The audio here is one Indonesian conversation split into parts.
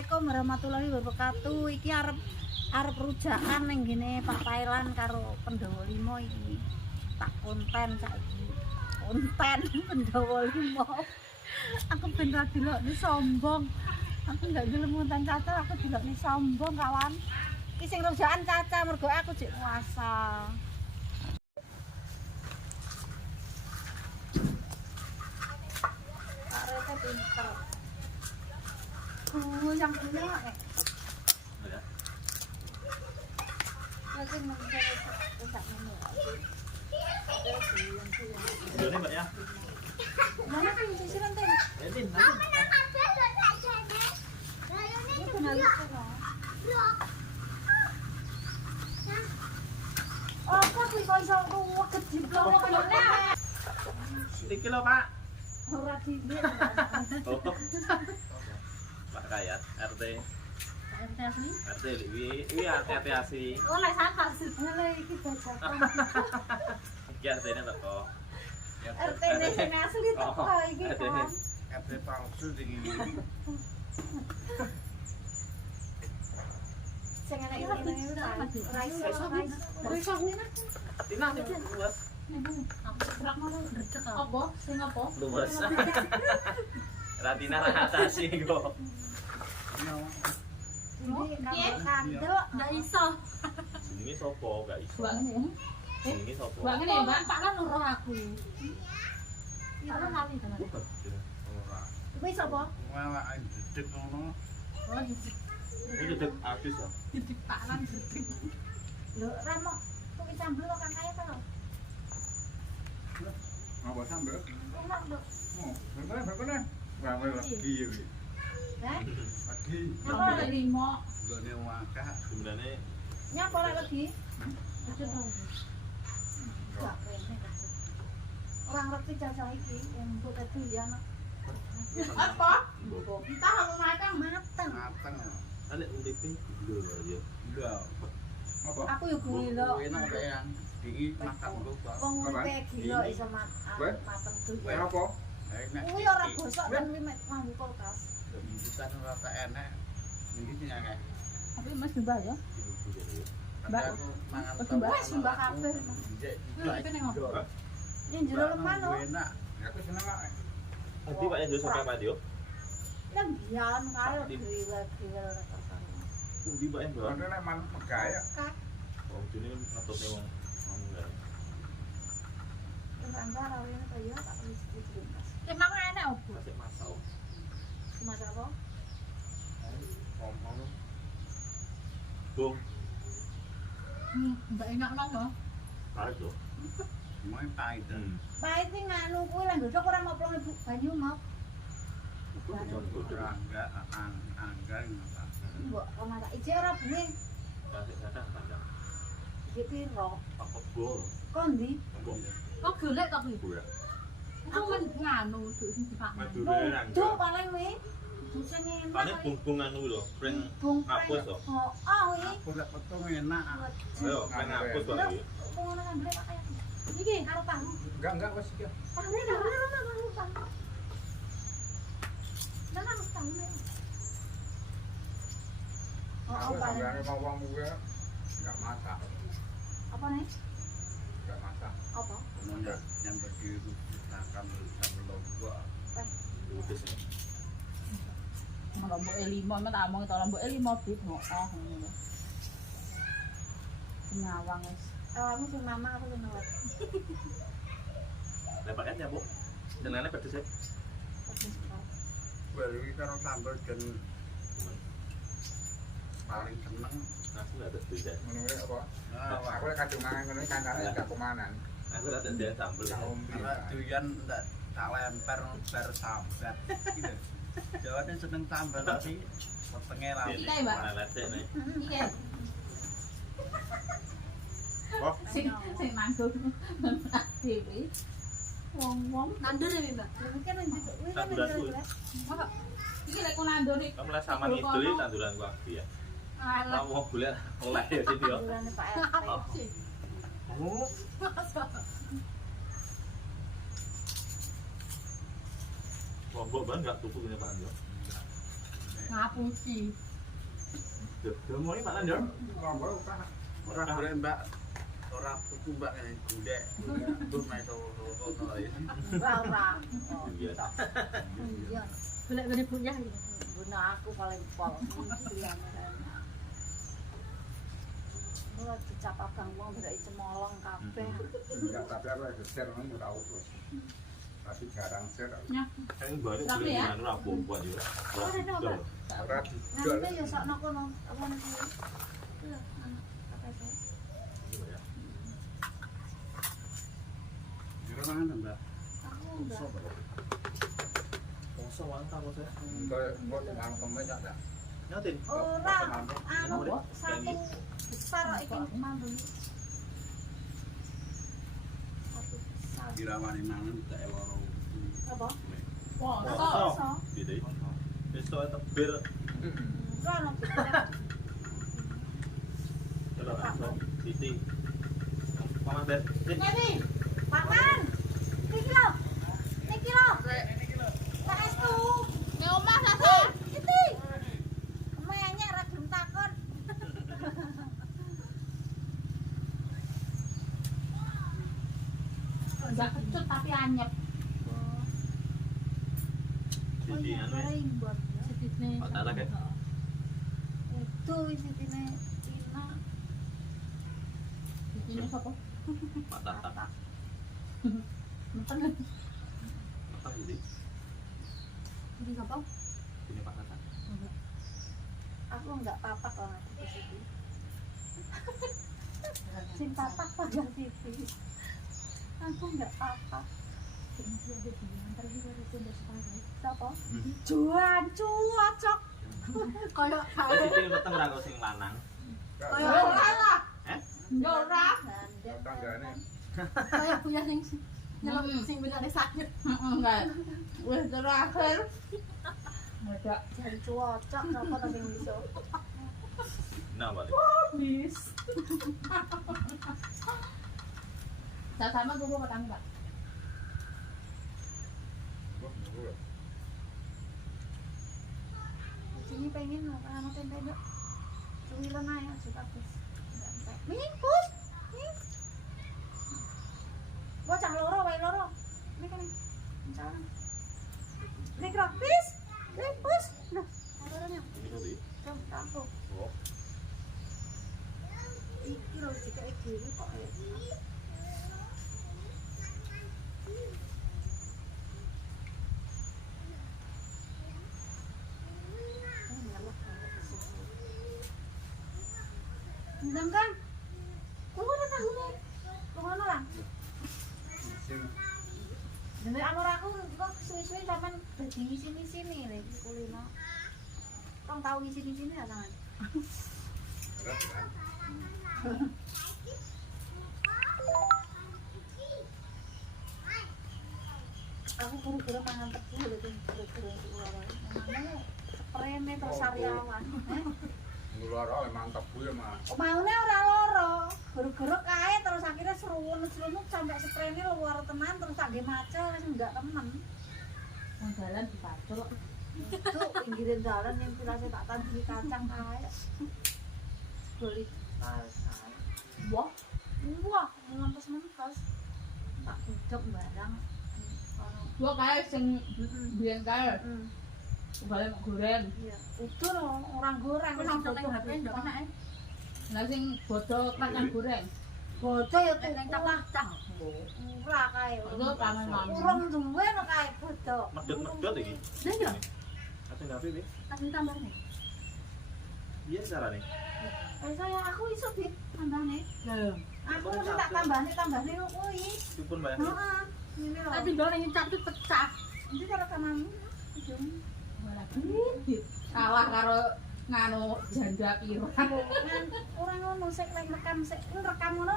Assalamualaikum warahmatullahi wabarakatuh. Iki arep rujakan ning ngene Pak Thailand karo Pandhawa 5 iki. Tak konten saiki. Konten Pandhawa 5. Aku ben ra dilokne sombong. Aku enggak gelem konten Caca, aku dilokne sombong kawan. Iki sing rujakan Caca mergo aku jek puasa. Arete pinter. Yang punya nek. Nanti rusak menu. Ini Mbak ya. Mana kan sisiran teh? Ini Ini benar itu. Oh, kok iso iso kejiblok kaya nek. Iki lho, Pak. Ora dile. Oh. Pak Kayat, RT. RT asli. RT iki RT asli. Oh, lek sakal sebenarnya iki bajakan. Iki RT-ne teko. RT sing asli teko iki kan. RT palsu iki. Sing ana iki ora iso ngene. Tina luwes. Apa? Sing apa? Luwes. Ratina atasi kok. Ini kandel Nggak iso. Jenenge sapa? Enggak iso. Mbak ngene ya. Jenenge sapa? Mbak ngene ya, Mbak. Pak kan nuruh aku. Karena kali tenan. Ora. Kuwi sapa? Ngelak dedek ngono. Oh, Ini dedek habis ya. di Pak lan gedhe. Lho, Ramo, kuwi sambel kok kan kaya to. Apa sambel? Enak, Nduk. Oh, bener. Wae lagi ya iki. Hah? Lagi. Apa Apa limo? Gone wakah. Sebenarnya Nyapa lek lagi? Aja to. Enggak kene kan. Orang ngerti jajah iki yang mbok tadi ya anak. Apa? Entah aku matang. Mateng. Mateng. ada UTP lho ya. Lho. Apa? Aku yo gila. Enak rek yang dingin makan kok. Wong urip gila iso mateng tuh. Wae apa? Enak. Kuwi ora gosok dan kuwi mambu kulkas. Bukan ora tak enak. Iki sing akeh. Tapi Mas Mbak ya. Mbak aku mangan Mbak kabeh. Lho, iki ning opo? Yang jero lemah lho. Enak. Aku seneng kok. Tadi Pak yang suka Pak Dio. Nang biyen karo griwel-griwel rekosan. Pundi Pak yang doang. Ora nek manut megaya. Kak, Oh, ini ngatutne wong ngomong kan. enggak rawene kaya tak wis kulkas. Emang enak opo? Masih masau. Masak apa? Ngomong. Bung, Mbak enak mangga. tarik lho. Mau pahit. Pahit iki nganu kuwi lan ndodok ora mau plong ibu banyu mau. Ora enggak anggar Mbok masak ije ora bengi. Kasih kadang-kadang. Iki piro? Apa bol? Kondi? Mbok. Kok golek to kuwi? Bol ya. Aku men nganu tuh sing Pak. Madure nang. Duh paling kuwi. Sing enak. Pane bung anu lho, pring Bung ngapus to. Oh, ah kuwi. aku lek petung enak. Ayo, pring ngapus to iki. Ngono kan blek kaya. Iki Karo tahu. Enggak wis iki. Tahu tahu. Nang aku tahu. Oh, Aku paling. sampeyan ngomong kuwi enggak masak. Apa nih? Enggak masak. Apa? Enggak yang bagi makan sambel lombok. Udes. lombok limo men tak omong to lombok limo bit heeh ngono. Nyawang wis. Kamu sing mama aku sing nolak. Lah paket ya, Bu. Jenenge pedes e. Baru iki karo sambel dan paling seneng Aku enggak ada beda. ngono kuwi apa? Aku lek kadung mangan ngono kancane gak kumanan. Aku ada dan sambel. Kalau doyan ndak tak lemper bar sambat gitu. Jawane seneng sambal tapi wetenge ra. Iki kae, Mbak. Lecek nih. Iya. Oh, Sing manggung dhewe. Wong-wong nandur ya, Mbak. Lha iki kan ndek kuwi kan Tanduranku. ndek. Apa? Iki lek kono nandur iki. kamu lah sama ngidul iki tanduran gua ya. Alah. Kamu mau golek oleh ya sini yo. Tandurannya Pak RT. Oh, lombok banget enggak tuku punya Pak Anjo. ngapusi. Mau ini Pak Lanjor? Ora boleh Mbak. Ora tuku Mbak kene gudek. Terus main sono ya. Ora. Iya. Iya. Golek-golek punya gitu. Guna aku paling pol. Ora dicap abang wong berak cemolong kabeh. Enggak, tapi aku ada share kamu tahu terus. Tapi jarang share. Kan balik Tapi beli ya. dengan rapo buat yo. Ora didol. Nanti ya sakno kono apa niku. Apa sih? Kira mana Mbak? Aku enggak. Poso mantap poso. Enggak, buat mangkeme ya enggak. Nyotin. Ora, anu satu besar iki mandul. Satu besar. Dirawani mangan tak loro. Apa? Poso. Poso. Gitu. Besok tebir. Ora ono. Kalau langsung Siti. Mama Bet. Nemi, makan. Niki lho. Niki lho. Tak estu. Nek omah sasa. Siti. Kemenyek ra gelem takon. Enggak kecut tapi anyep. Siti anu ya. Sedikne. Oh, tak lagi. Itu sitine Cina. Ini sapa? Pak Tata. Menten. Apa ini? Ini sapa? Ini Pak Tata. Aku enggak papak kalau aku ke situ. Sing papak pada Siti. Aku enggak papak. Siapa? Juan cuwocok. Kayak Siti weteng ra kok sing lanang. Kayak ora lah. yo ora. Tanggane. Kayak punya sing nyelok sing bener sakit. Heeh, enggak. Wis terakhir. Ada Jan cuwocok sapa ta sing iso. Nah, Pak. bis. Sama tuku petang, Pak. Sini pengen makan sama tempe dok. Cuwilen ae aja kabeh. Mingkus. Bocah loro wae loro. Ini kan. Misalnya. Ini gratis. Gratis. Nah, loronya. Ini tadi. Campur. Oh. Iki lho jika iki kok ya. Ndang kan? Kok ora tahune? Kok ngono lah. Sing Dene amor aku kok suwi-suwi sampean dadi sini-sini lho kulino. Tong tau sini-sini ya sampean. Aku buru-buru mangan tebu lho iki buru-buru ora. Namane sprene terus sariawan. loro emang tebu ya, Mas. Maune ora loro. Buru-buru kae terus akhirnya serunut-serunut sampai sprene luar tenan terus tak nggih macul wis enggak temen. Wong dalan dipacul. Itu pinggirin jalan yang pirase tak tangi kacang kae. Beli kae. Wah, Wah, mentos-mentos. Tak budek barang. gua kae sing biyen kae Hmm. balen goreng. Iya. Udur orang goreng Wis wis nang HP ndak bodoh. enak. Lah sing bodo kacang goreng. Bodoh ya Nek tuku. kacang. Ora kae. Bodo pangan mami. Urung duwe no kae bodoh. Medot-medot iki. Lah ya, Ate ngapi pi? kasih tambah nih. Iya carane. Saya aku iso bit tambahne. Lah, Aku mesti tak tambahne kuwi. Dipun Mbak. Heeh. Ini lho. tadi dorong ngicap tuh pecah. Nanti cara kanan. Malah gigit. Kalah karo nganu janda piro. Orang ngono sik lek rekam sik rekam ngono.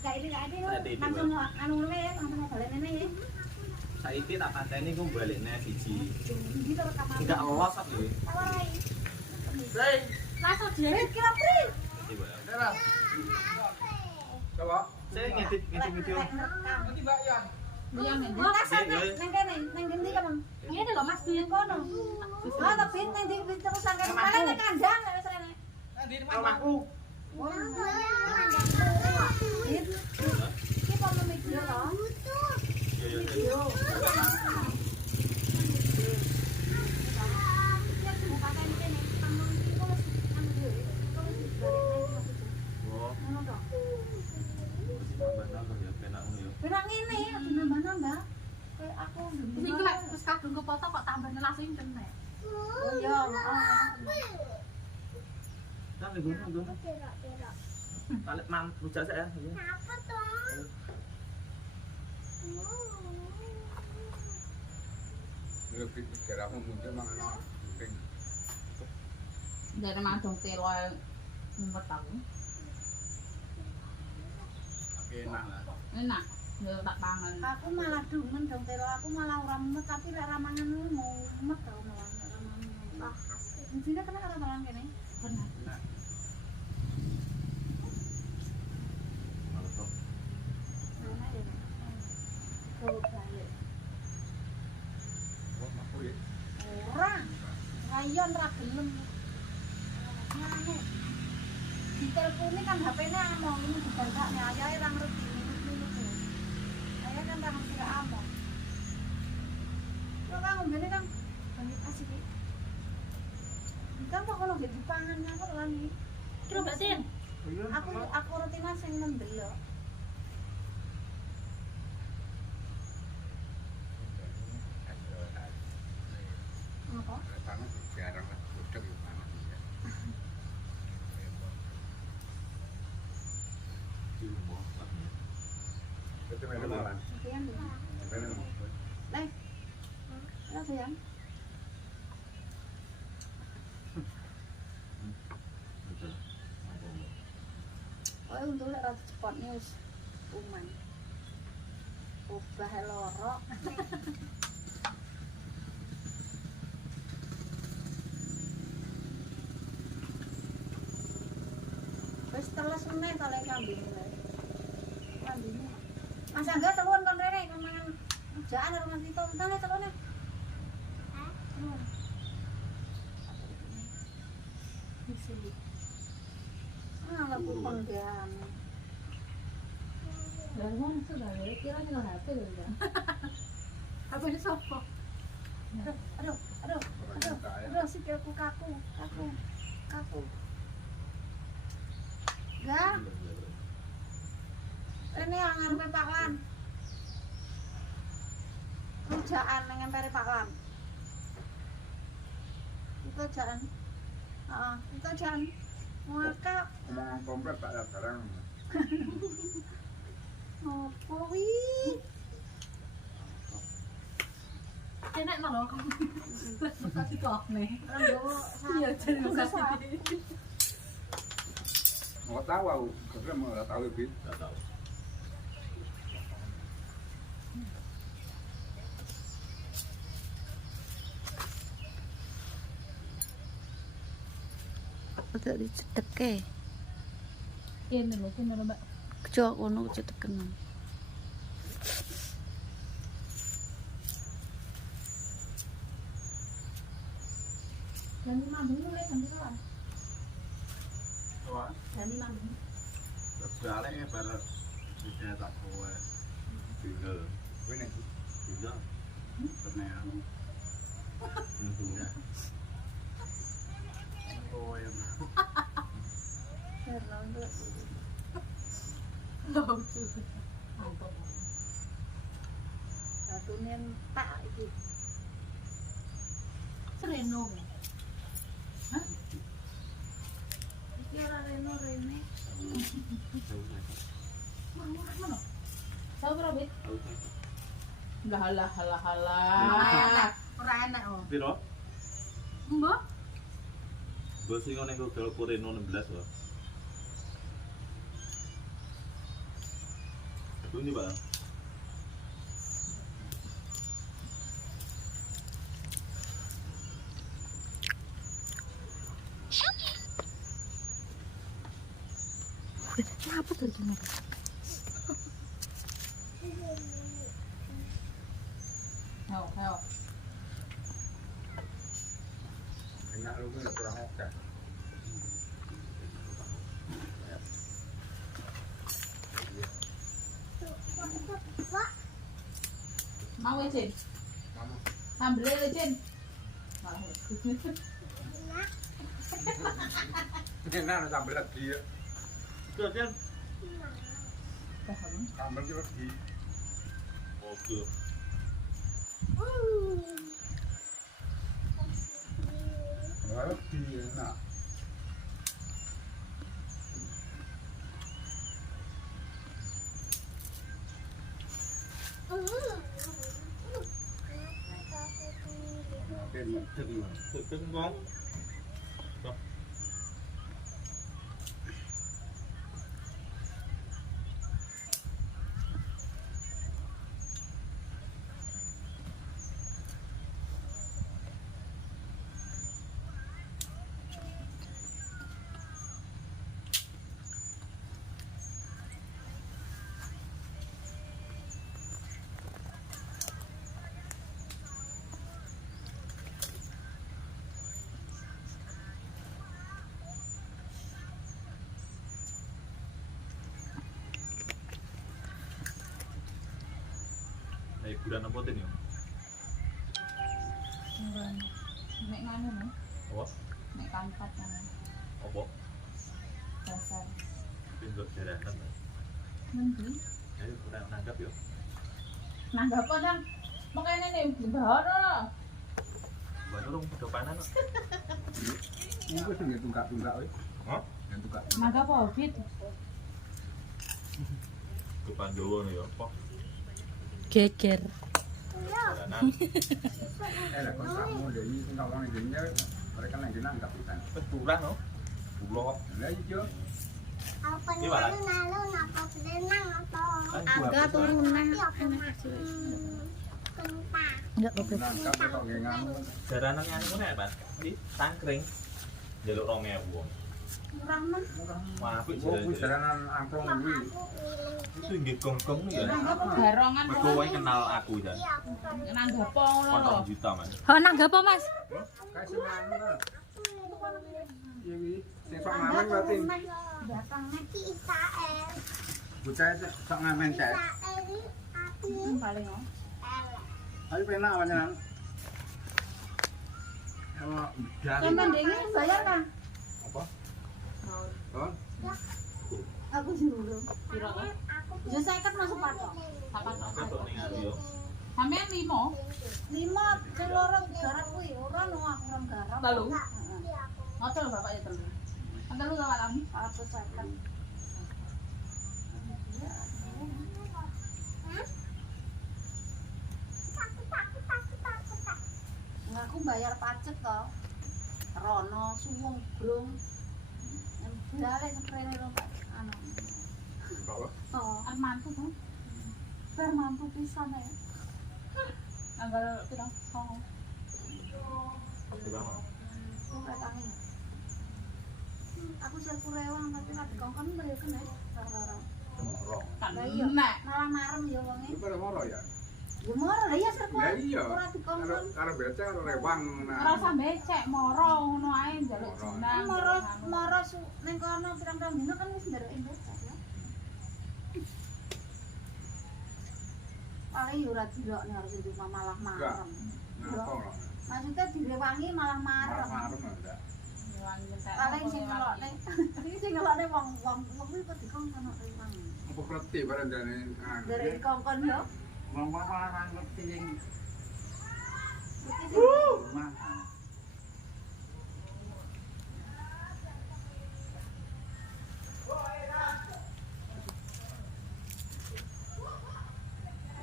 Kayak ini Tadi, langsung anu ngene ya, langsung balik ngene ya. Saiki tak pateni ku balikne siji. Gitu rekaman. Enggak los aku iki. Tawarai. Hei, Langsung dhewe. Kira pri. Iki Mbak. Dera. Coba. Saya ngedit video. Lek rekam. Nanti Mbak Yan. Diam ya. Mas nang kene, nang ngendi kan? Ini lho Mas Bin. Kono. Ah, tapi nang ndi terus nang kene nang kandang wis rene. Di rumahku. Iki apa mikir to? Iya, iya, iya. Oh, nambah-nambah ya, penak ngono ya. Benak ngene, aja nambah-nambah. Kayak aku Ini iki lek wis kadung kepotong kok tambahnya langsung kena. Oh iya, Kan ngono. Balik mam, rujak saya. Iya. Lebih kira aku mungkin mangan penting. Dari madong telo mumet aku. Enak lah. Enak. Yo tak pangan. aku malah demen dong telo aku malah ora mumet tapi lek ramangan lu mau mumet tau malah lek ramangan. Intinya kena kata malang kene. Benar. Enak. Mantap. Mana ya? Kau balik. Oh, aku ya. Ora. Rayon ra gelem. Nyanyi. Diteleponi kan HP-ne among ini dibantane ayahe ra ngerti minut-minut. Ayah kan ra ngerti ra among. Yo kan ngombene kan balik asik iki. Kan kok ono nggih dipangan aku lali. Kira Mbak Sin. Aku rutinan sing mendelok. Apa? Panas jarang lah, udah panas. Di rumah. Itu memang malan. Sekian dulu. Leh. Halo sayang. Betul. Oh, untuk lek rada cepot news. Uman. Obah loro. Wis teles meneh to lek kambing. Kambing. Mas Angga telon kon rene kon mangan rujaan karo Mas Tito. Entar le telone. Hah? Ah, lagu penggan. Lah wong sudah ya kira nih HP lho ya. HP sopo? Aduh, aduh, aduh, aduh, sikilku kaku. Gak, ini yang ngambil Pak Lan. Rujaan yang ngemperi Pak Lan. Itu jangan. Itu jangan. Maka Ngomong komplit tak ada barang. apa wih? Enak lho kok. Kasih kok nih. Ranggo Iya, jadi kasih. Mau tahu aku, karena mau tahu lebih. Enggak tahu. Udah dicedeke. Ini lho kene Mbak. Kejo kono cedeken. Dan mandung lu lek ganti kawan. Wah, Dan mandung. balik ya bar tidak tak kowe. Tinggal. Ini Tinggal. Bener. Untungnya. Kowe. Lucu. Mantap. Satunya tak iki. Sereno. Hah? Iki ora rene. Mana? Tahu berapa? Tahu. Lah. Ora enak oh. Piro? Mbak? Gue sih ngene kok kalau Reno 16 loh. Aku ini Pak. Kenapa tuh cuma? Heo. Enak lu kan kurang oke. Mau ya, Cin? Mama. Sambelnya ya, Cin? Enak sambel lagi ya. Tuh, Cil. Sambel ki lagi. Oke. Lagi enak. Tự ngon. Hiburan apa tuh nih? Nek nganu nih, Apa? nek kantor kan. Apa? Dasar. Pinggir jalanan. Nanti. Ayo kurang nanggap yuk. Nanggap apa dong? Makanya nih di bawah. Baru rong udah panen. Ini gue sih tunggak-tunggak weh. Hah? Yang tunggak. Nanggap apa, Fit? Ke Pandowo nih ya. Apa? Geger. Jalanan. Lah kon kamu dari tunggak wong ini mereka lagi nangkap ikan. Kurang no? Bulog. Lah iya. Gimana? Agak turun neh. Enggak bagus. Nangkap kok nggak ngamu. Jalanan yang mana ya, Pak? Di Tangkring. Jaluk 2000. Murah mah. Wah, apik Oh, kuwi jalan. jalanan angklung kuwi. Itu nggih gong-gong nih ya. Nanggap apa barongan Mergo wae kenal aku jan. Nanggap apa ngono lho. 4 juta, Mas. Oh, nanggap apa, Mas? Kayak semanu kan. Iya wi, sing sok ngamen berarti. Datang nih. Bocah sok ngamen cek. Paling oh. Ayo penak panjenengan. Oh, Sampeyan dhewe bayar kan? apa? Oh, Aku juru. Piro to? Ya 50 masuk patok. Apa to? Patok ning anu yo. Sampeyan 5. 5 sing loro garap kuwi ora no aku ora garap. Telu? Heeh. Ngono lho Bapak ya telu. Kan telu kawak kami. 450. Aku bayar pajak toh. Rono, suwung, grung. Balik seprene lho Pak. Anu. bawa. Oh, Arep mantu to. bar mampu pisan ya. Tanggal piro? Oh. Pasti banget. Ora tangi. Aku sel kurewang tapi nek dikongkon bayar kena. Ora. Moro. Kan Lah iya. nek Malah marem ya wonge. Itu pada moro ya? Ya moro lah ya sel Lah iya. ora dikongkon. Karo beca karo rewang. ora usah becek moro ngono ae njaluk Moro. jenang. Moro ning kono pirang-pirang dino kan wis nderoki becak ya. Paling yo ora dilokne harus itu malah marem. Ngapa lho? Maksudnya direwangi malah marem. Marem enggak. Paling sing ngelokne. Iki sing ngelokne wong kuwi kok dikongkon kok rewang. Apa kleti bareng jane. Dari dikongkon yo. Wong ora ngerti sing Iki sing rumah.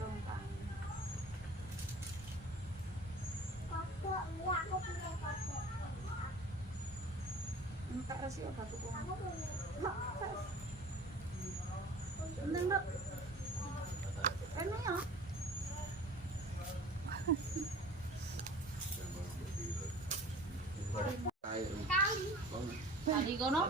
rompang. Entar sih obat tuku. Nang nduk. Ene ya. Tadi kono